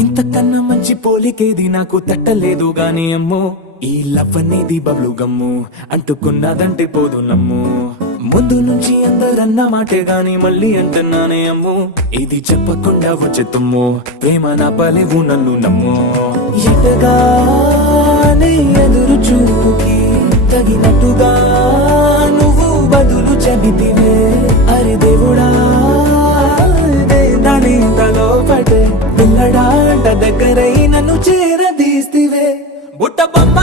ఇంతకన్నా మంచి పోలికేది నాకు తట్టలేదు గాని అమ్మో, ఈ లవ్ అనేది బబ్లు గమ్ము, అంటుకున్నదంటే పోదు నమ్ము. ముందు నుంచి అందరన్న మాటే గాని మళ్ళీ అంటున్నానే అమ్ము, ఇది చెప్పకుండా వచ్చే తుమ్ము, ప్రేమ నా పలేవు నన్ను నమ్ము. ఎటగానే ఎదురు చూకి తగినట్టుగా నువ్వు బదులు చెబితివే, అరే దేవుడా దాని తలో పడే పిల్లడాంట దగ్గరై నన్ను చేరదీస్తివే. బుట్ట బొమ్మ